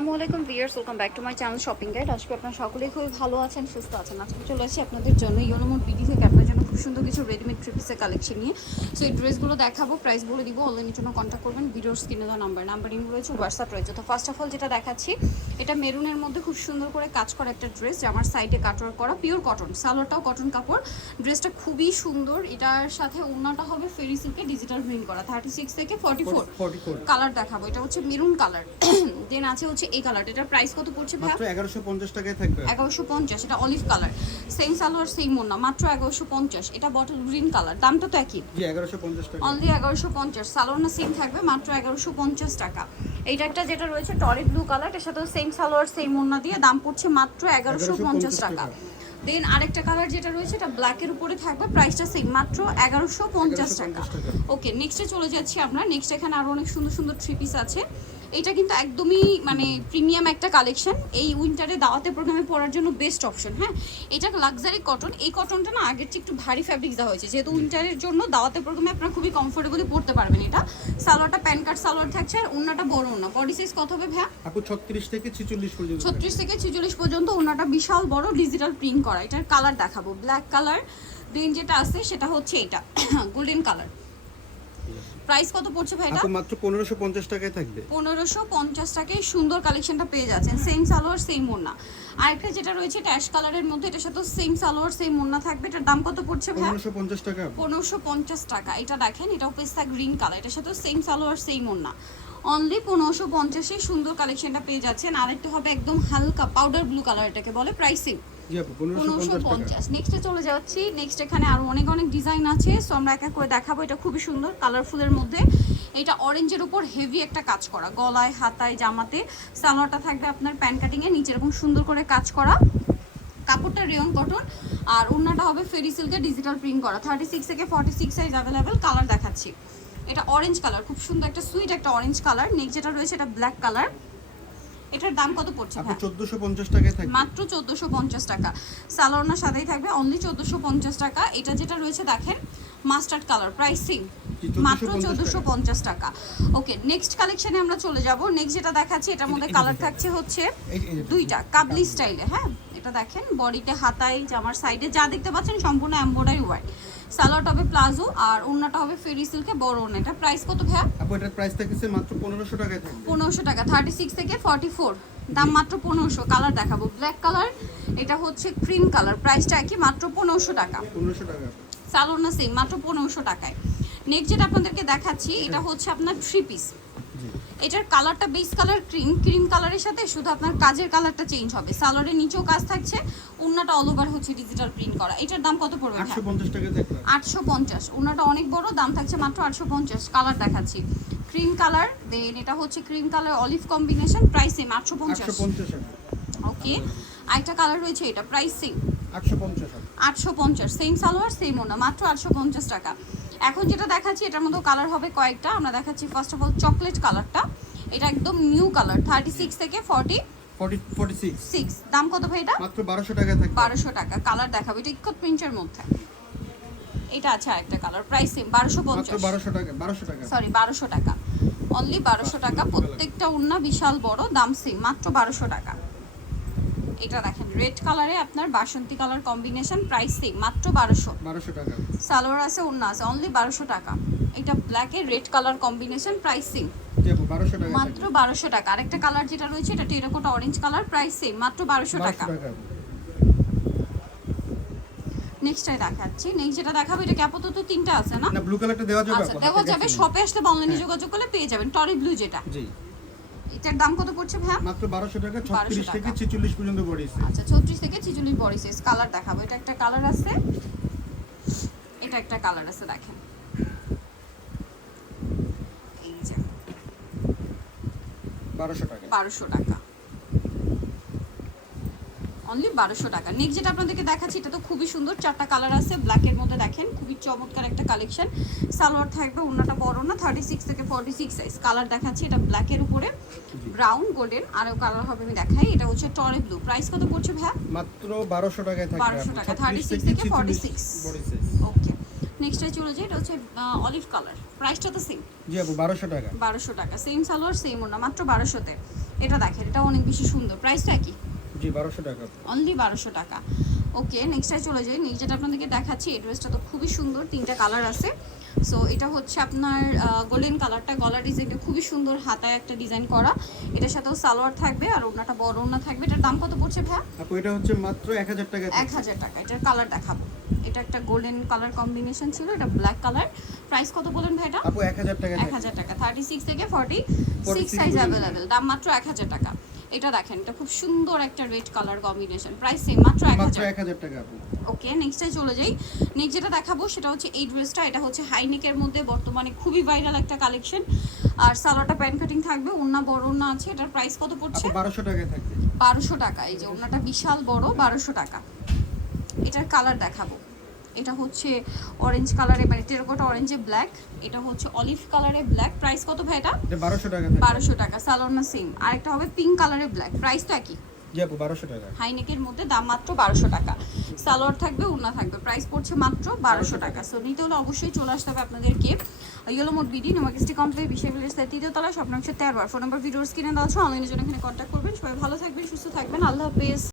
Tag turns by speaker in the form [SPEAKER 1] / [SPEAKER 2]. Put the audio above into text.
[SPEAKER 1] আসসালামু আলাইকুম viewers welcome back to my channel shopping guide. আজকে আপনারা সকলেই খুবই ভালো আছেন, সুস্থ আছেন। আজকে চলে আসি আপনাদের জন্য ইউনোমোট বিডি থেকে জন্য খুব সুন্দর কিছু রেডিমেড থ্রি পিসের কালেকশন নিয়ে। সো এই ড্রেসগুলো দেখাবো প্রাইস বলে দিব অনলাইনের জন্য কন্ট্যাক্ট করবেন ভিডিওর স্ক্রিনে দেওয়া নাম্বার নাম্বার নাম্বারিং রয়েছে হোয়াটসঅ্যাপ রয়েছে। তো ফার্স্ট অফ অল যেটা দেখাচ্ছি এটা মেরুনের মধ্যে খুব সুন্দর করে কাজ করা একটা ড্রেস আমার সাইডে কাটওয়ার করা পিওর কটন সালোয়ারটাও কটন কাপড়। ড্রেসটা খুবই সুন্দর এটার সাথে ওড়নাটা হবে ফেরি সিল্কে ডিজিটাল প্রিন্ট করা থার্টি সিক্স থেকে ফর্টি ফোর কালার দেখাবো এটা হচ্ছে মেরুন কালার দেন আছে হচ্ছে এই কালার এটার প্রাইস কত পড়ছে ভাই
[SPEAKER 2] মাত্র 1150 টাকায় থাকবে।
[SPEAKER 1] এগারোশো পঞ্চাশ এটা olive colour same salwar same ওনা মাত্র এগারোশো পঞ্চাশ। এটা বটল গ্রিন কালার দামটা তো একই।
[SPEAKER 2] জি 1150 টাকা।
[SPEAKER 1] অনলি এগারোশো পঞ্চাশ সালোয়ার সেম থাকবে মাত্র এগারোশো পঞ্চাশ টাকা। এইটা একটা যেটা রয়েছে টরি ব্লু কালার এটার সাথেও সেম সালোয়ার সেম ওনা দিয়ে দাম পড়ছে মাত্র এগারোশো পঞ্চাশ
[SPEAKER 2] 1150
[SPEAKER 1] টাকা। দেন আরেকটা কালার যেটা রয়েছে এটা ব্ল্যাকের উপরে থাকবে প্রাইসটা সেম মাত্র এগারোশো পঞ্চাশ টাকা
[SPEAKER 2] 1150 টাকা।
[SPEAKER 1] ওকে নেক্সটে চলে যাচ্ছি আমরা। নেক্সট এখানে আরও অনেক সুন্দর সুন্দর থ্রি পিস আছে। এটা কিন্তু একদমই মানে প্রিমিয়াম একটা কালেকশন। এই উইন্টারে দাওয়াতে প্রোগ্রামে পরার জন্য বেস্ট অপশন হ্যাঁ? এটা লাক্সারি কটন। এই কটনটা না আগের চেয়ে একটু ভারী ফ্যাব্রিক দেওয়া হয়েছে। যেহেতু উইন্টারের জন্য দাওয়াতে প্রোগ্রামে আপনারা খুবই কমফোর্টেবলি পরতে পারবেন এটা। সালোয়ারটা প্যান কার্ড সালোয়ার থাকছে আর ওন্নাটা বড় ওন্না বডি সাইজ কত হবে ভ্যা
[SPEAKER 2] আপু 36 থেকে 46 পর্যন্ত
[SPEAKER 1] ছত্রিশ থেকে ছেচল্লিশ পর্যন্ত ওনাটা বিশাল বড় ডিজিটাল প্রিন্ট করা। এটার কালার দেখাবো। ব্ল্যাক কালার দেন যেটা আছে সেটা হচ্ছে এটা গোল্ডেন কালার প্রাইস কত পড়ছে ভাই এটা
[SPEAKER 2] মাত্র 1550 টাকায় থাকবে।
[SPEAKER 1] পনেরোশো পঞ্চাশ টাকায় সুন্দর কালেকশনটা পেয়ে যাচ্ছেন। সেম সালোয়ার সেম ওড়না। আরেকটা যেটা রয়েছে ট্যাশ কালারের মধ্যে এটার সাথে সেম সালোয়ার সেম ওড়না থাকবে। এটার দাম কত পড়ছে ভাই
[SPEAKER 2] 1550 টাকা। আপু।
[SPEAKER 1] পনেরোশো পঞ্চাশ টাকা। এটা দেখেন এটাও পেস্তা গ্রিন কালার এটার সাথে সেম সালোয়ার সেম ওড়না। অনলি পনেরোশো পঞ্চাশে সুন্দর কালেকশনটা পেয়ে যাচ্ছেন। আরেকটা হবে একদম হালকা পাউডার ব্লু কালার এটাকে বলে প্রাইসিং
[SPEAKER 2] 1550
[SPEAKER 1] পঞ্চাশ নেক্সটে চলে যাচ্ছি। নেক্সট এখানে আরও অনেক অনেক ডিজাইন আছে সো আমরা এক এক করে দেখাবো। এটা খুবই সুন্দর কালারফুলের মধ্যে। এটা অরেঞ্জের উপর হেভি একটা কাজ করা গলায় হাতায় জামাতে। সালোয়ারটা থাকবে আপনার প্যান নিচে এরকম সুন্দর করে কাজ করা। কাপড়টা রিয়ন কটন আর ওড়নাটা হবে ফেরি সিল্কে ডিজিটাল প্রিন্ট করা। থার্টি সিক্স থেকে forty six size available colour দেখাচ্ছি। এটা অরেঞ্জ কালার খুব সুন্দর একটা সুইট একটা অরেঞ্জ কালার নেক্সট যেটা রয়েছে এটা ব্ল্যাক কালার এটার দাম কত পড়ছে
[SPEAKER 2] আপু 1450 টাকায় থাকবে।
[SPEAKER 1] মাত্র চোদ্দোশো পঞ্চাশ টাকা। সালোয়ারনার সাদাই থাকবে অনলি চোদ্দোশো পঞ্চাশ টাকা। এটা যেটা রয়েছে দেখেন মাস্টার্ড কালার প্রাইসিং মাত্র
[SPEAKER 2] 1450
[SPEAKER 1] চোদ্দোশো পঞ্চাশ টাকা। ওকে নেক্সট কালেকশনে আমরা চলে যাব। নেক্সট যেটা দেখাচ্ছি এটার মধ্যে কালার থাকছে হচ্ছে দুইটা কাবলি স্টাইলে হ্যাঁ? এটা দেখেন বডিতে হাতায় জামার সাইডে যা দেখতে পাচ্ছেন সম্পূর্ণ এমব্রয়ডারি ওয়ার্ক সালোয়ারটা হবে প্লাজো আর ওড়নাটা হবে ফেরি সিল্কে বড় ওড়না। এটা প্রাইস কত ভাইয়া?
[SPEAKER 2] আপু এটার প্রাইস থাকছে মাত্র 1500 টাকায় থাকবে।
[SPEAKER 1] পনেরোশো টাকা থার্টি সিক্স থেকে ফর্টি ফোর দাম মাত্র পনেরোশো কালার দেখাবো। ব্ল্যাক কালার এটা হচ্ছে ক্রিম কালার প্রাইসটা কি মাত্র পনেরোশো টাকা।
[SPEAKER 2] 1500 টাকা। আপু।
[SPEAKER 1] সালোর না সেম মাত্র পনেরোশো টাকায়। নেক্সট যেটা আপনাদেরকে দেখাচ্ছি এটা হচ্ছে আপনার থ্রি পিস এটার কালারটা বেস কালার ক্রিম ক্রিম কালারের সাথে শুধু আপনার কাজের কালারটা চেঞ্জ হবে। সালোয়ারের নিচেও কাজ থাকছে ওড়নাটা অল ওভার হচ্ছে ডিজিটাল প্রিন্ট করা। এটার দাম কত পড়বে
[SPEAKER 2] 850 টাকায় থাকবে
[SPEAKER 1] আটশো পঞ্চাশ। ওনাটা অনেক বড় দাম থাকছে মাত্র আটশো পঞ্চাশ। কালার দেখাচ্ছি। ক্রিম কালার দেন এটা হচ্ছে cream colour olive combination price same আটশো পঞ্চাশ।
[SPEAKER 2] 850 টাকা
[SPEAKER 1] ওকে আরেকটা কালার রয়েছে এটা প্রাইস সেম
[SPEAKER 2] 850 টাকা
[SPEAKER 1] আটশো পঞ্চাশ। সেম সালোয়ার সেম ওনা মাত্র আটশো পঞ্চাশ টাকা। এখন যেটা দেখাচ্ছি এটার মধ্যে কালার হবে কয়েকটা। আমরা দেখাচ্ছি ফার্স্ট অফ অল চকলেট কালারটা এটা একদম নিউ কালার থার্টি সিক্স থেকে ফর্টি
[SPEAKER 2] 40 46
[SPEAKER 1] সিক্স দাম কত ভাই এটা?
[SPEAKER 2] মাত্র 1200 টাকায় থাকবে।
[SPEAKER 1] বারোশো টাকা। কালার দেখাবো এটা ইকত প্রিন্টের মধ্যে। এটা আছে আরেকটা কালার প্রাইস সেম বারোশো
[SPEAKER 2] মাত্র
[SPEAKER 1] পঞ্চাশ
[SPEAKER 2] 1200 টাকা 1200 টাকা।
[SPEAKER 1] সরি বারোশো টাকা। অনলি বারোশো টাকা প্রত্যেকটা উন্না বিশাল বড় দাম সেম মাত্র বারোশো টাকা। এটা দেখেন রেড কালারে আপনার বাসন্তী কালার কম্বিনেশন প্রাইস সেম মাত্র বারোশো।
[SPEAKER 2] 1200 টাকা।
[SPEAKER 1] সালোয়ার আছে উন্না আছে অনলি বারোশো টাকা। এটা ব্ল্যাকের red colour combination price same
[SPEAKER 2] জি 1200 টাকা
[SPEAKER 1] মাত্র বারোশো টাকা। আরেকটা কালার যেটা রয়েছে এটা terracotta orange colour price same মাত্র বারোশো
[SPEAKER 2] 1200
[SPEAKER 1] টাকা। নেক্সটটাই দেখাচ্ছি। নেক্সট যেটা দেখাবো এটা কি আপাতত তিনটা আছে না?
[SPEAKER 2] ব্লু কালারটা দেওয়া যাবে
[SPEAKER 1] আচ্ছা? দেওয়া যাবে শপে আসলে অনলাইনে যোগাযোগ করলে পেয়ে যাবেন। টরি ব্লু যেটা।
[SPEAKER 2] জি।
[SPEAKER 1] এটার দাম কত পড়ছে ভাইয়া?
[SPEAKER 2] মাত্র 1200 টাকা
[SPEAKER 1] 1200
[SPEAKER 2] 36 থেকে
[SPEAKER 1] টাকা।
[SPEAKER 2] 46 পর্যন্ত বডি
[SPEAKER 1] আচ্ছা ছত্রিশ থেকে ছিচল্লিশ বডি সাইজ কালার দেখাবো। এটা একটা কালার আছে। এটা একটা কালার আছে দেখেন। এই যে।
[SPEAKER 2] 1200 টাকা।
[SPEAKER 1] বারোশো টাকা। অনলি বারোশো টাকা। নেক্সট যেটা আপনাদেরকে দেখাচ্ছি এটা তো খুবই সুন্দর। চারটা কালার আছে ব্ল্যাকের মধ্যে দেখেন। খুবই চমৎকার একটা কালেকশন সালোয়ার থাকবে ওনাটা বড় না থার্টি সিক্স থেকে ফর্টি সিক্স সাইজ কালার দেখাচ্ছি এটা ব্ল্যাকের উপরে। ব্রাউন গোল্ডেন আরও কালার হবে আমি দেখাই। এটা হচ্ছে টরে ব্লু। প্রাইস কত পড়ছে ভাইয়া?
[SPEAKER 2] মাত্র 1200 টাকায় থাকবে
[SPEAKER 1] 1200 টাকা,
[SPEAKER 2] 36
[SPEAKER 1] 36 থেকে 46
[SPEAKER 2] বডি সাইজ
[SPEAKER 1] ওকে নেক্সটে চলে যাই এটা হচ্ছে অলিভ কালার প্রাইসটা তো সেম
[SPEAKER 2] জি আপু 1200 টাকা।
[SPEAKER 1] বারোশো টাকা। সেম সালোয়ার সেম ওনা মাত্র বারোশোতে। এটা দেখেন এটা অনেক বেশি সুন্দর। প্রাইসটা একই
[SPEAKER 2] জি বারোশো টাকা।
[SPEAKER 1] অনলি বারোশো টাকা। ওকে নেক্সটে চলে যাই। নেক্সট যেটা আপনাদেরকে দেখাচ্ছি এই ড্রেসটা তো খুবই সুন্দর তিনটা কালার আছে। সো এটা হচ্ছে আপনার গোল্ডেন কালারটা গলার ডিজাইনটা খুবই সুন্দর হাতায় একটা ডিজাইন করা। এটার সাথেও সালোয়ার থাকবে আর ওনাটা বড় ওনা থাকবে। এটার দাম কত পড়ছে ভাইয়া?
[SPEAKER 2] আপু এটা হচ্ছে মাত্র এক হাজার টাকা
[SPEAKER 1] এক হাজার টাকা। এটার কালার দেখাবো। এটা একটা গোল্ডেন কালার কম্বিনেশন ছিল এটা ব্ল্যাক কালার প্রাইস কত বলেন ভাই এটা
[SPEAKER 2] আপু এক হাজার টাকা
[SPEAKER 1] এক হাজার টাকা। থার্টি সিক্স থেকে ফর্টি সিক্স
[SPEAKER 2] 46
[SPEAKER 1] সাইজ। অ্যাভেলেবেল দাম মাত্র এক হাজার টাকা। এটা দেখেন এটা খুব সুন্দর একটা red colour combination price same মাত্র এক
[SPEAKER 2] মাত্র
[SPEAKER 1] হাজার।
[SPEAKER 2] এক হাজার টাকা আপু।
[SPEAKER 1] ওকে নেক্সটে চলে যাই। নেক্সট যেটা দেখাবো সেটা হচ্ছে এই ড্রেসটা এটা হচ্ছে হাইনেকের মধ্যে বর্তমানে খুবই ভাইরাল একটা কালেকশন আর সালোয়ারটা প্যান্ট কাটিং থাকবে ওন্না বড় ওন্না আছে এটার প্রাইস কত পড়ছে?
[SPEAKER 2] আপু বারোশো টাকায় থাকবে।
[SPEAKER 1] বারোশো টাকা এই যে ওনাটা বিশাল বড় বারোশো টাকা। এটার কালার দেখাবো। এটা হচ্ছে অরেঞ্জ কালারে মানে টেরাকোটা অরেঞ্জে ব্ল্যাক এটা হচ্ছে অলিভ কালারে ব্ল্যাক প্রাইস কত ভাই এটা?
[SPEAKER 2] এটা বারোশো টাকা থাকবে।
[SPEAKER 1] বারোশো টাকা সালোয়ার না সেম আরেকটা হবে পিঙ্ক কালারে ব্ল্যাক প্রাইস তো একই।
[SPEAKER 2] জি আপু টাকা।
[SPEAKER 1] হাইনেকের মধ্যে দাম মাত্র বারোশো টাকা। সালোয়ার থাকবে ওড়না থাকবে। প্রাইস পড়ছে মাত্র বারোশো টাকা। সো নিতে হলে অবশ্যই চলে আসতে হবে আপনাদেরকে ইয়েলো মোট বিডি নোমাকিস্টি কমপ্লেক্স বিশাল ভিলেজ তৃতীয় তলা স্বপ্নাংশ তেরোবার। ফোন নম্বর ভিডিওস কিনে দেওয়া আছে। অনলাইনের জন্য এখানে কন্ট্যাক্ট করবেন। সবাই ভালো থাকবেন সুস্থ থাকবেন। আল্লাহ হাফেজ।